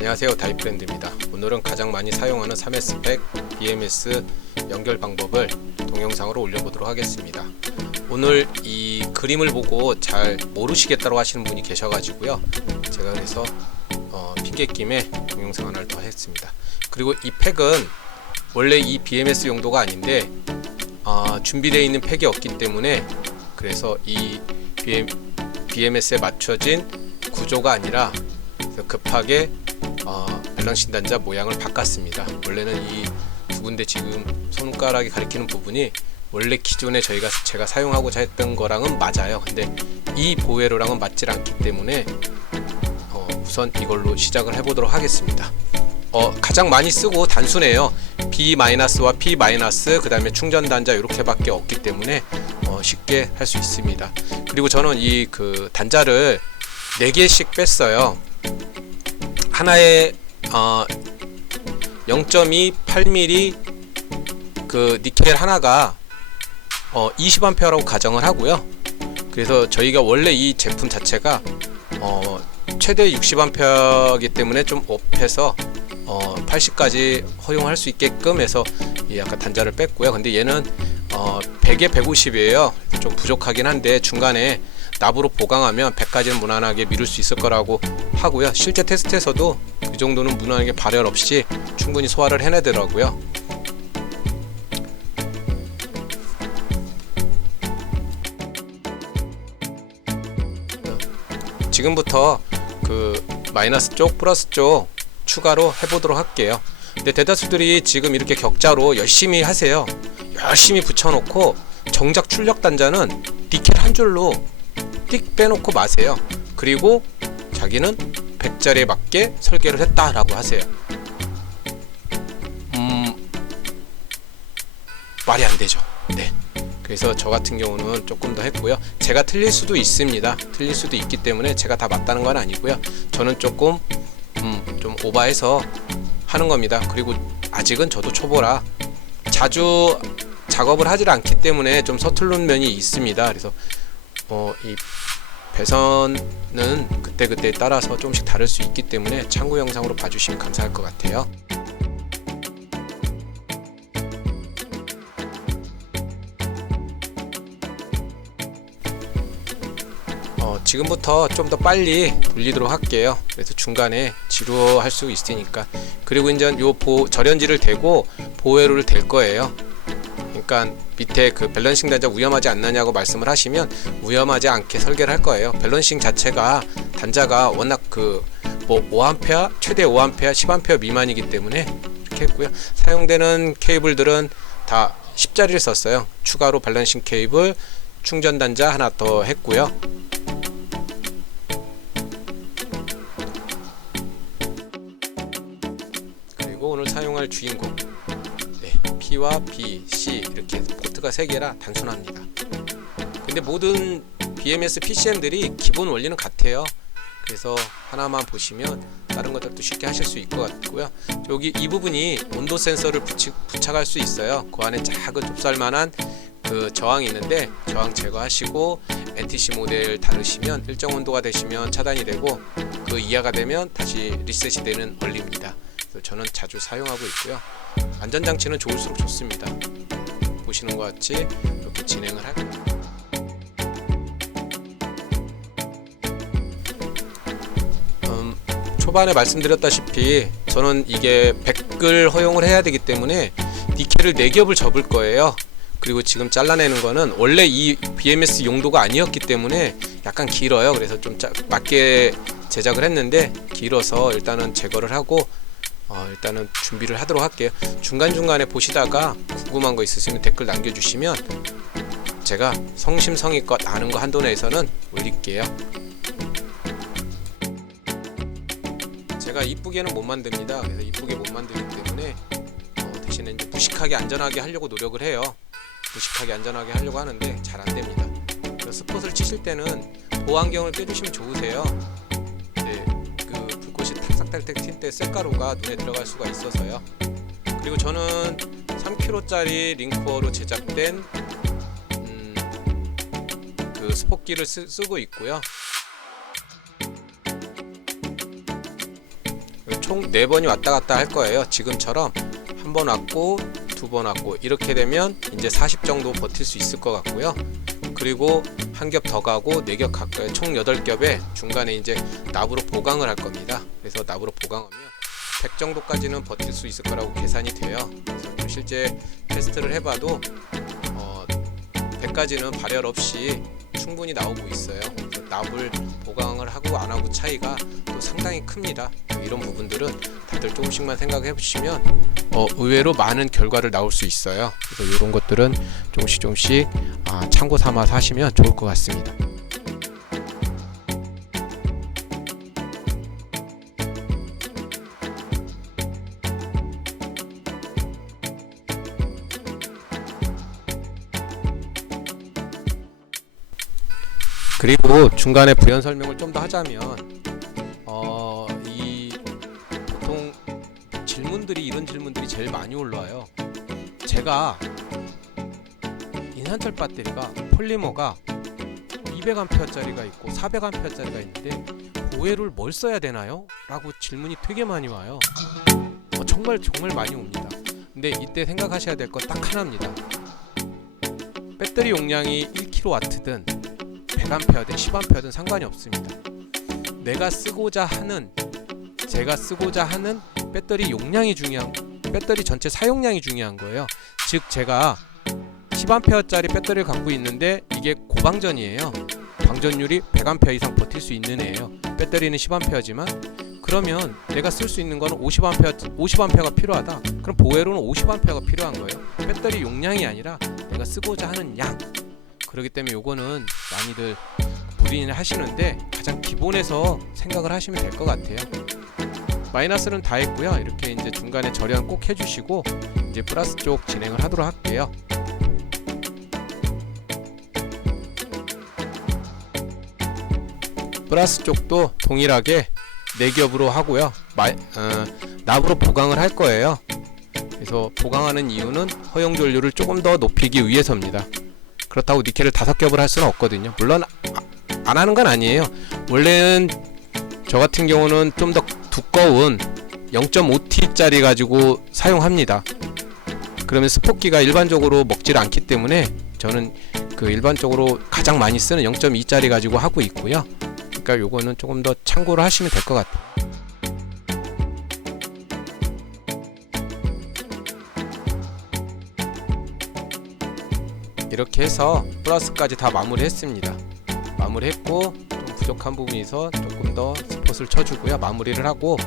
안녕하세요, 다이프렌드입니다. 오늘은 가장 많이 사용하는 3S 스펙 BMS 연결 방법을 동영상으로 올려보도록 하겠습니다. 오늘 이 그림을 보고 잘 모르시겠다고 하시는 분이 계셔가지고요, 제가 그래서 핑계김에 동영상 하나를 더 했습니다. 그리고 이 팩은 원래 이 BMS 용도가 아닌데 준비되어 있는 팩이 없기 때문에, 그래서 이 BMS에 맞춰진 구조가 아니라 급하게 밸런싱 단자 모양을 바꿨습니다. 원래는 이 두 군데 지금 손가락이 가리키는 부분이 원래 기존에 제가 사용하고자 했던 거랑은 맞아요. 근데 이 보회로랑은 맞질 않기 때문에 우선 이걸로 시작을 해보도록 하겠습니다. 가장 많이 쓰고 단순해요. B-와 P- 그 다음에 충전 단자 이렇게밖에 없기 때문에 쉽게 할 수 있습니다. 그리고 저는 이 단자를 4개씩 뺐어요. 하나에 0.28mm 그 니켈 하나가 20A라고 가정을 하고요. 그래서 저희가 원래 이 제품 자체가 최대 60A이기 때문에 좀 업해서 80까지 허용할 수 있게끔 해서 약간 단자를 뺐고요. 근데 얘는 100에 150이에요. 좀 부족하긴 한데 중간에 납으로 보강하면 100까지는 무난하게 미룰 수 있을 거라고 하고요. 실제 테스트에서도 그 정도는 무난하게 발열 없이 충분히 소화를 해내더라고요. 지금부터 그 마이너스 쪽, 플러스 쪽 추가로 해보도록 할게요. 근데 대다수들이 지금 이렇게 격자로 열심히 하세요. 열심히 붙여놓고 정작 출력 단자는 니켈 한 줄로 띡 빼놓고 마세요. 그리고 자기는 100짜리에 맞게 설계를 했다라고 하세요. 말이 안 되죠. 네. 그래서 저 같은 경우는 조금 더 했고요. 제가 틀릴 수도 있습니다. 틀릴 수도 있기 때문에 제가 다 맞다는 건 아니고요. 저는 조금 좀 오버해서 하는 겁니다. 그리고 아직은 저도 초보라 자주 작업을 하질 않기 때문에 좀 서투른 면이 있습니다. 그래서 이 배선은 그때그때에 따라서 조금씩 다를 수 있기 때문에 참고 영상으로 봐주시면 감사할 것 같아요. 지금부터 좀 더 빨리 돌리도록 할게요. 그래서 중간에 지루할 수 있으니까. 그리고 이제 요 절연지를 대고 보회로를 댈 거예요. 그러니까 밑에 그 밸런싱 단자 위험하지 않느냐고 말씀을 하시면 위험하지 않게 설계를 할 거예요. 밸런싱 자체가 단자가 워낙 5A, 최대 5A, 10A 미만이기 때문에 이렇게 했고요. 사용되는 케이블들은 다 10짜리를 썼어요. 추가로 밸런싱 케이블, 충전 단자 하나 더 했고요. 그리고 오늘 사용할 주인공, P와 B, C 이렇게 포트가 3개라 단순합니다. 근데 모든 BMS PCM들이 기본 원리는 같아요. 그래서 하나만 보시면 다른 것들도 쉽게 하실 수 있을 것 같고요. 여기 이 부분이 온도 센서를 부착할 수 있어요. 그 안에 작은 좁쌀만한 그 저항이 있는데 저항 제거하시고 NTC 모델 다루시면 일정 온도가 되시면 차단이 되고 그 이하가 되면 다시 리셋이 되는 원리입니다. 그래서 저는 자주 사용하고 있고요. 안전장치는 좋을수록 좋습니다. 보시는 것 같이 이렇게 진행을 하고, 초반에 말씀드렸다시피 저는 이게 100을 허용을 해야 되기 때문에 니켈을 4겹을 접을 거예요. 그리고 지금 잘라내는 거는 원래 이 BMS 용도가 아니었기 때문에 약간 길어요. 그래서 좀 맞게 제작을 했는데 길어서 일단은 제거를 하고 일단은 준비를 하도록 할게요. 중간중간에 보시다가 궁금한 거 있으시면 댓글 남겨주시면 제가 성심성의껏 아는 거 한도 내에서는 올릴게요. 제가 이쁘게는 못 만듭니다. 그래서 이쁘게 못 만들기 때문에 대신에 이제 무식하게 안전하게 하려고 노력을 해요. 무식하게 안전하게 하려고 하는데 잘 안됩니다. 스폿을 치실 때는 보안경을 껴주시면 좋으세요. 불꽃이 탁삭탈 때 쇳가루가 눈에 들어갈 수가 있어서요. 그리고 저는 3kg짜리 링코어로 제작된 그 스폿기를 쓰고 있고요. 총 4번이 왔다 갔다 할 거예요. 지금처럼 한 번 왔고 2번 왔고 이렇게 되면 이제 40 정도 버틸 수 있을 것 같고요. 그리고 한 겹 더 가고 4겹 갈 거예요. 총 8겹에 중간에 이제 납으로 보강을 할 겁니다. 그래서 납으로 보강하면 100 정도까지는 버틸 수 있을 거라고 계산이 돼요. 그래서 좀 실제 테스트를 해봐도 100까지는 발열 없이 충분히 나오고 있어요. 그래서 납을 보강을 하고 안 하고 차이가 또 상당히 큽니다. 이런 부분들은 다들 조금씩만 생각해 보시면 의외로 많은 결과를 나올 수 있어요. 그래서 이런 것들은 조금씩 참고 삼아서 하시면 좋을 것 같습니다. 그리고 중간에 부연 설명을 좀 더 하자면 이 보통 이런 질문들이 제일 많이 올라와요. 제가 인산철 배터리가 폴리머가 200A짜리가 있고 400A짜리가 있는데 보헤룰 뭘 써야 되나요? 라고 질문이 되게 많이 와요. 정말 많이 옵니다. 근데 이때 생각하셔야 될 건 딱 하나입니다. 배터리 용량이 1kW든 100A든 10A든 상관이 없습니다. 제가 쓰고자 하는 배터리 용량이 배터리 전체 사용량이 중요한 거예요. 즉 제가 10A짜리 배터리를 갖고 있는데 이게 고방전이에요. 방전율이 100A 이상 버틸 수 있는 애예요. 배터리는 10A지만 그러면 내가 쓸 수 있는 거는 50A가 필요하다. 그럼 보헤룰은 50A가 필요한 거예요. 배터리 용량이 아니라 내가 쓰고자 하는 양. 그렇기 때문에 요거는 많이들 무리를 하시는데 가장 기본에서 생각을 하시면 될 것 같아요. 마이너스는 다 했고요. 이렇게 이제 중간에 절연 꼭 해주시고 이제 플러스 쪽 진행을 하도록 할게요. 플러스 쪽도 동일하게 4겹으로 하고요. 납으로 보강을 할 거예요. 그래서 보강하는 이유는 허용 전류를 조금 더 높이기 위해서입니다. 그렇다고 니켈을 5겹을 할 수는 없거든요. 물론 안 하는 건 아니에요. 원래는 저 같은 경우는 좀 더 두꺼운 0.5T짜리 가지고 사용합니다. 그러면 스포키가 일반적으로 먹질 않기 때문에 저는 그 일반적으로 가장 많이 쓰는 0.2짜리 가지고 하고 있고요. 그러니까 요거는 조금 더 참고를 하시면 될 것 같아요. 이렇게 해서 플러스까지 다 마무리했습니다. 마무리했고 좀 부족한 부분이 있어 조금 더 스폿을 쳐주고요. 마무리를 하고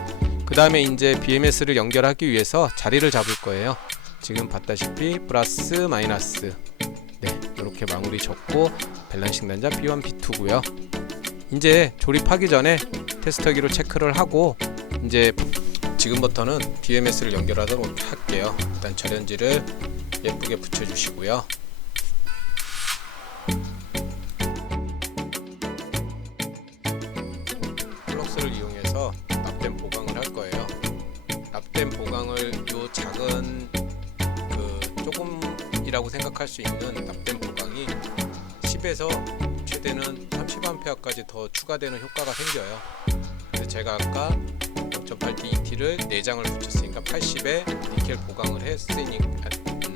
그 다음에 이제 BMS를 연결하기 위해서 자리를 잡을 거예요. 지금 봤다시피 플러스 마이너스 이렇게 마무리 졌고 밸런싱 단자 B1, B2고요. 이제 조립하기 전에 테스터기로 체크를 하고 이제 지금부터는 BMS를 연결하도록 할게요. 일단 절연지를 예쁘게 붙여주시고요. 플럭스를 이용해서 납땜 보강을 할 거예요. 납땜 보강을 요 작은 조금이라고 생각할 수 있는 납땜 보강이 10에서 최대는 30A까지 더 추가되는 효과가 생겨요. 그래서 제가 아까 0.8DET를 4장을 붙였으니까 80에 니켈 보강을 했으니까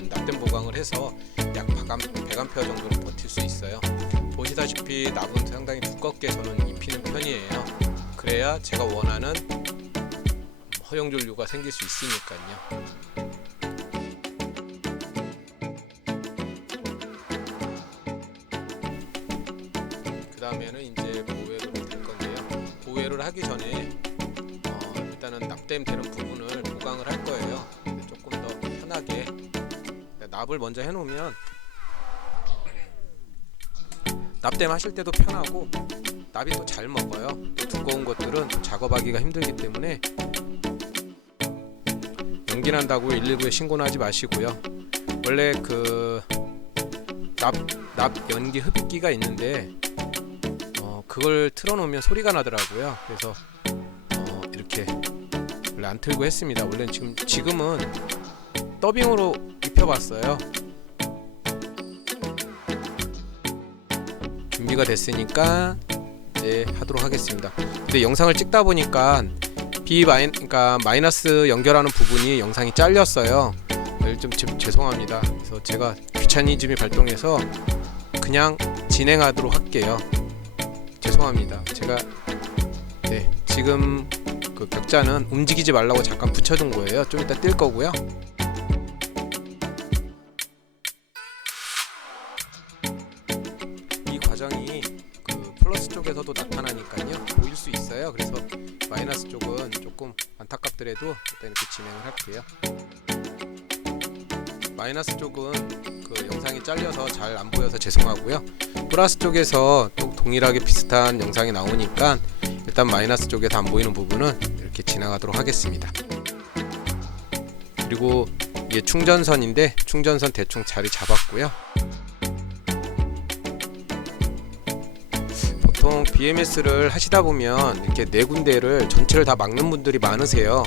납땜 보강을 해서 약 100A 정도는 버틸 수 있어요. 보시다시피 납은 상당히 두껍게 저는 입히는 편이에요. 그래야 제가 원하는 허용 전류가 생길 수 있으니까요. 그 다음에는 이제 보헤룰이 될 건데요. 보헤룰을 하기 전에 일단은 납땜 되는 부분을 보강을 할 거예요. 조금 더 편하게 납을 먼저 해놓으면 납땜 하실 때도 편하고 납이 또 잘 먹어요. 또 두꺼운 것들은 또 작업하기가 힘들기 때문에 연기 난다고 119에 신고는 하지 마시고요. 원래 그 납 연기 흡입기가 있는데 그걸 틀어놓으면 소리가 나더라고요. 그래서 이렇게 원래 안 틀고 했습니다. 원래 지금은 더빙으로 입혀봤어요. 준비가 됐으니까 이제 하도록 하겠습니다. 근데 영상을 찍다 보니까 그러니까 마이너스 연결하는 부분이 영상이 잘렸어요. 좀 죄송합니다. 그래서 제가 귀차니즘이 발동해서 그냥 진행하도록 할게요. 죄송합니다. 제가 지금 그 격자는 움직이지 말라고 잠깐 붙여둔 거예요. 좀 이따 뜰 거고요. 이 과정이 그 플러스 쪽에서도 나타나니까요. 보일 수 있어요. 그래서 마이너스 쪽은 조금 안타깝더라도 일단 이렇게 진행을 할게요. 마이너스 쪽은 그 영상이 잘려서 잘 안 보여서 죄송하고요. 플러스 쪽에서 또 동일하게 비슷한 영상이 나오니까 일단 마이너스 쪽에서 안 보이는 부분은 이렇게 지나가도록 하겠습니다. 그리고 이게 충전선인데 충전선 대충 자리 잡았고요. 보통 BMS를 하시다 보면 이렇게 네 군데를 전체를 다 막는 분들이 많으세요.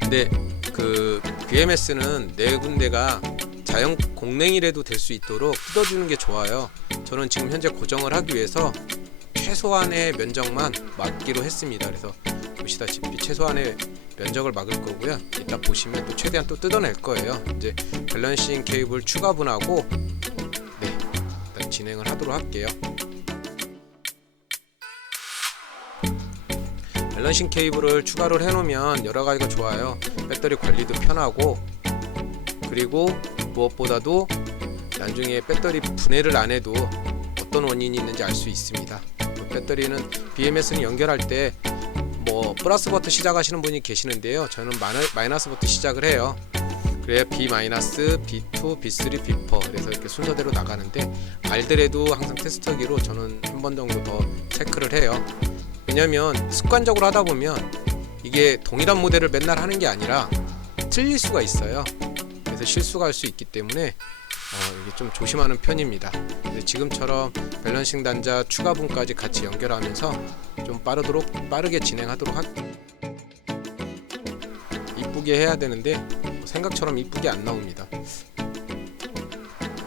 근데 그 BMS는 네 군데가 자연 공랭이라도 될 수 있도록 뜯어주는 게 좋아요. 저는 지금 현재 고정을 하기 위해서 최소한의 면적만 막기로 했습니다. 그래서 보시다시피 최소한의 면적을 막을 거고요. 이따 보시면 또 최대한 또 뜯어낼 거예요. 이제 밸런싱 케이블 추가분하고 일단 진행을 하도록 할게요. 밸런싱 케이블을 추가를 해놓으면 여러가지가 좋아요. 배터리 관리도 편하고, 그리고 무엇보다도 나중에 배터리 분해를 안 해도 어떤 원인이 있는지 알 수 있습니다. 배터리는 BMS는 연결할 때 뭐 플러스부터 시작하시는 분이 계시는데요. 저는 마이너스부터 시작을 해요. 그래야 B-, B2, B3, B4 그래서 이렇게 순서대로 나가는데, 알더라도 항상 테스터기로 저는 한 번 정도 더 체크를 해요. 왜냐면 습관적으로 하다 보면 이게 동일한 모델을 맨날 하는 게 아니라 틀릴 수가 있어요. 그래서 실수가 할 수 있기 때문에 이게 좀 조심하는 편입니다. 지금처럼 밸런싱 단자 추가분까지 같이 연결하면서 좀 빠르게 진행하도록 이쁘게 해야 되는데 생각처럼 이쁘게 안 나옵니다.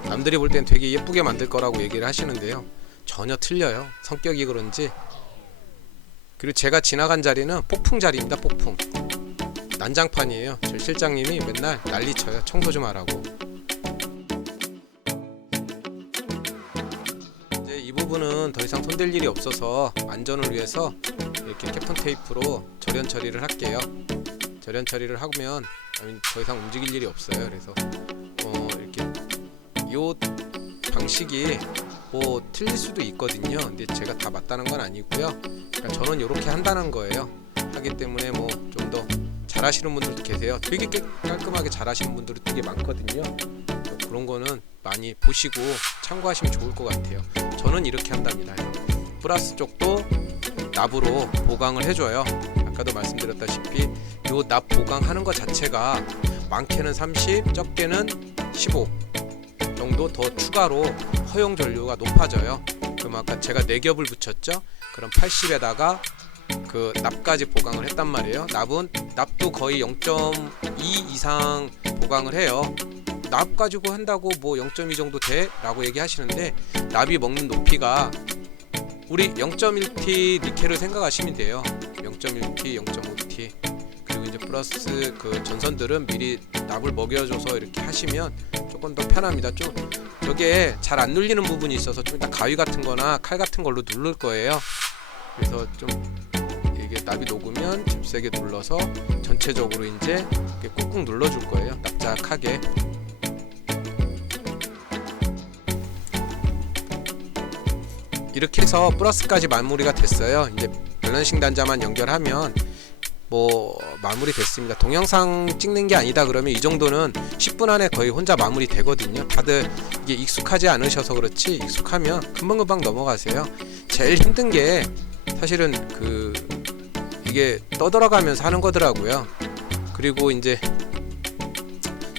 남들이 볼 땐 되게 예쁘게 만들 거라고 얘기를 하시는데요, 전혀 틀려요. 성격이 그런지. 그리고 제가 지나간 자리는 폭풍 자리입니다. 폭풍 난장판이에요. 저희 실장님이 맨날 난리쳐요. 청소 좀 하라고. 이제 이 부분은 더 이상 손댈 일이 없어서 안전을 위해서 이렇게 캡톤 테이프로 절연 처리를 할게요. 절연 처리를 하면 더 이상 움직일 일이 없어요. 그래서 이렇게 요 방식이 뭐 틀릴 수도 있거든요. 근데 제가 다 맞다는 건 아니고요. 그러니까 저는 이렇게 한다는 거예요. 하기 때문에 뭐 좀 더 잘하시는 분들도 계세요. 되게 깔끔하게 잘하시는 분들이 되게 많거든요. 그런 거는 많이 보시고 참고하시면 좋을 것 같아요. 저는 이렇게 한답니다. 플러스 쪽도 납으로 보강을 해줘요. 아까도 말씀드렸다시피 요 납 보강하는 것 자체가 많게는 30, 적게는 15 정도 더 추가로 허용 전류가 높아져요. 그럼 아까 제가 4겹을 붙였죠. 그럼 80에다가 그 납까지 보강을 했단 말이에요. 납도 거의 0.2 이상 보강을 해요. 납 가지고 한다고 뭐 0.2 정도 돼? 라고 얘기하시는데, 납이 먹는 높이가 우리 0.1T 니켈을 생각하시면 돼요. 0.1T, 0.5T. 그리고 이제 플러스 그 전선들은 미리 납을 먹여줘서 이렇게 하시면 조금 더 편합니다. 좀 저게 잘 안 눌리는 부분이 있어서 좀 이따 가위 같은 거나 칼 같은 걸로 누를 거예요. 그래서 좀 이게 납이 녹으면 잽세게 눌러서 전체적으로 이제 이렇게 꾹꾹 눌러줄 거예요. 납작하게. 이렇게 해서 플러스까지 마무리가 됐어요. 이제 밸런싱 단자만 연결하면 뭐 마무리 됐습니다. 동영상 찍는 게 아니다 그러면 이 정도는 10분 안에 거의 혼자 마무리 되거든요. 다들 이게 익숙하지 않으셔서 그렇지, 익숙하면 금방금방 넘어가세요. 제일 힘든 게 사실은 이게 떠들어가면서 하는 거더라고요. 그리고 이제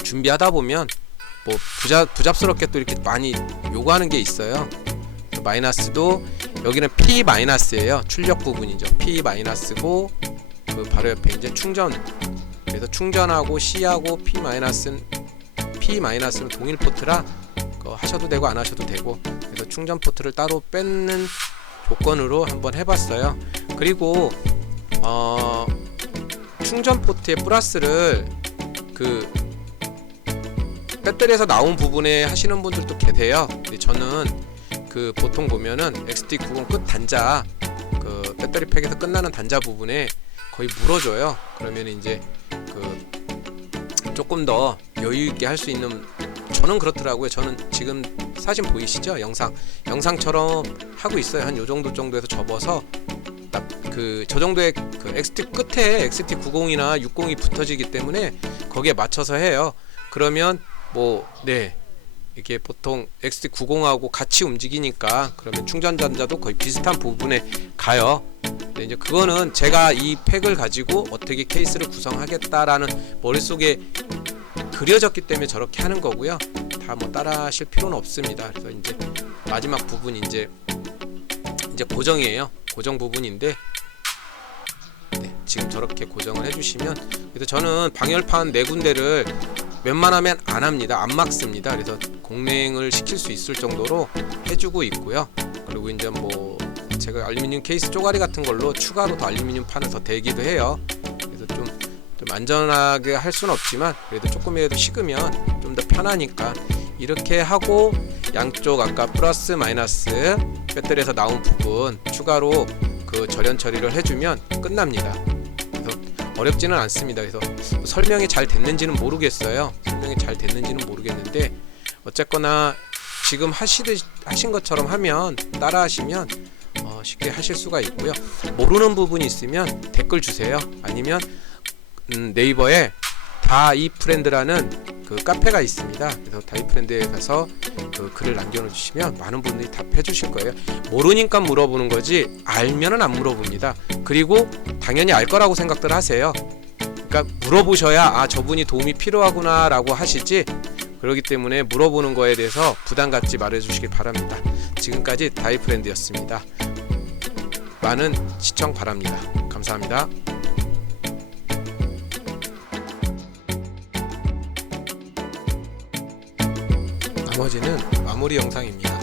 준비하다 보면 뭐 부잡스럽게 또 이렇게 많이 요구하는 게 있어요. 마이너스도 여기는 P 마이너스예요. 출력 부분이죠. P 마이너스고 그 바로 옆에 이제 충전. 그래서 충전하고 C하고 P 마이너스는 동일 포트라 하셔도 되고 안 하셔도 되고, 그래서 충전 포트를 따로 뺏는 복권으로 한번 해봤어요. 그리고 충전 포트의 플러스를 그 배터리에서 나온 부분에 하시는 분들도 계세요. 근데 저는 그 보통 보면은 XT90 끝 단자, 그 배터리 팩에서 끝나는 단자 부분에 거의 물어줘요. 그러면 이제 그 조금 더 여유 있게 할 수 있는, 저는 그렇더라고요. 저는 지금 사진 보이시죠? 영상처럼 하고 있어요. 한 요 정도에서 접어서 딱 그 저 정도의 그 XT 끝에 XT90이나 60이 붙어지기 때문에 거기에 맞춰서 해요. 그러면 이게 보통 XT90하고 같이 움직이니까 그러면 충전 단자도 거의 비슷한 부분에 가요. 근데 이제 그거는 제가 이 팩을 가지고 어떻게 케이스를 구성하겠다라는 머릿속에 그려졌기 때문에 저렇게 하는 거고요. 다 뭐 따라 하실 필요는 없습니다. 그래서 이제 마지막 부분 이제 고정이에요. 고정 부분인데 지금 저렇게 고정을 해주시면, 그래서 저는 방열판 4군데를 웬만하면 안 합니다. 안 막습니다. 그래서 공랭을 시킬 수 있을 정도로 해주고 있고요. 그리고 이제 뭐 제가 알루미늄 케이스 쪼가리 같은 걸로 추가로 더 알루미늄 판을 더 대기도 해요. 그래서 좀 안전하게 할 수는 없지만 그래도 조금이라도 식으면 좀 더 편하니까 이렇게 하고, 양쪽 아까 플러스 마이너스 배터리에서 나온 부분 추가로 그 절연 처리를 해주면 끝납니다. 그래서 어렵지는 않습니다. 그래서 설명이 잘 됐는지는 모르겠어요. 모르겠는데 어쨌거나 지금 하신 것처럼 하면, 따라 하시면 쉽게 하실 수가 있고요. 모르는 부분이 있으면 댓글 주세요. 아니면 네이버에 다이프렌드라는 그 카페가 있습니다. 그래서 다이프렌드에 가서 그 글을 남겨주시면 많은 분들이 답해 주실 거예요. 모르니까 물어보는 거지 알면은 안 물어봅니다. 그리고 당연히 알 거라고 생각들 하세요. 그러니까 물어보셔야 저분이 도움이 필요하구나 라고 하시지, 그렇기 때문에 물어보는 거에 대해서 부담 갖지 말아 주시길 바랍니다. 지금까지 다이프렌드였습니다. 많은 시청 바랍니다. 감사합니다. 나머지는 마무리 영상입니다.